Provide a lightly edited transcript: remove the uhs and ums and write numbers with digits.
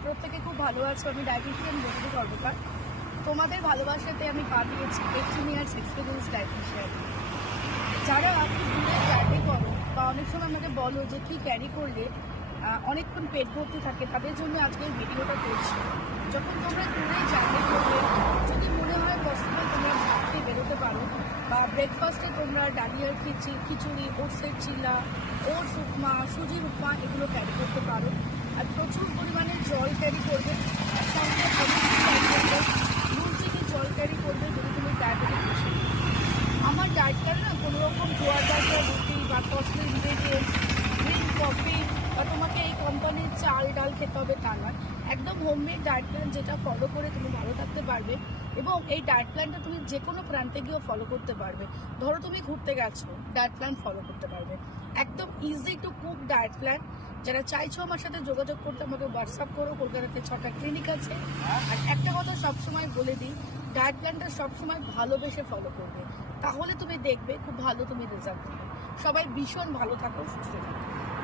প্রত্যেকে খুব ভালো আছো। আমি ডায়েটিশিয়ান বন্ধু কর্মকার। তোমাদের ভালোবাসাতে আমি পা দিয়েছি 18 ইয়ার্স এক্সপিরিয়েন্স ডায়েটিশিয়ান। যারা খুব দূরে জার্নি করো বা অনেক সময় আমাকে বলো যে কী ক্যারি করলে অনেকক্ষণ পেট ভর্তি থাকে, তাদের জন্য আজকে এই ভিডিওটা করছি। যখন তোমরা দূরে জার্নি করবে, যদি মনে হয় পসিবল তোমরা ভাত খেয়ে বেরোতে পারো, বা ব্রেকফাস্টে তোমরা ডালিয়ার খিচুড়ি, ওটসের চিলা, ওটস উপমা, সুজির উপমা এগুলো ক্যারি করতে পারো। আর প্রচুর পরিমাণে জল ক্যারি করবে, আর সঙ্গে নুন চিনি জল ক্যারি করবে যদি তুমি ডায়াবেটিক পেশেন্ট। আমার ডায়েট প্ল্যানে না কোনো রকম জোয়ার বাজা রুটি বা কস্টলি ইনগ্রেডিয়েন্টস, গ্রিন কফি বা তোমাকে এই কোম্পানির চাল ডাল খেতে হবে তা নয়। একদম হোমমেড ডায়েট প্ল্যান, যেটা ফলো করে তুমি ভালো থাকতে পারবে। এবং এই ডায়েট প্ল্যানটা তুমি যে কোনো প্রান্তে গিয়েও ফলো করতে পারবে। ধরো তুমি ঘুরতে গেছো, ডায়েট প্ল্যান ফলো করতে পারবে। একদম easy to cook diet plan. যারা চাইছো আমার সাথে যোগাযোগ করতে, আমাকে হোয়াটসঅ্যাপ করো। কলকাতাতে 6টা ক্লিনিক আছে। আর একটা কথা সবসময় বলে দিই, ডায়েট প্ল্যানটা সবসময় ভালোবেসে ফলো করবে, তাহলে তুমি দেখবে খুব ভালো তুমি রেজাল্ট পাবে। সবাই ভীষণ ভালো থাকো, সুস্থ থাকো।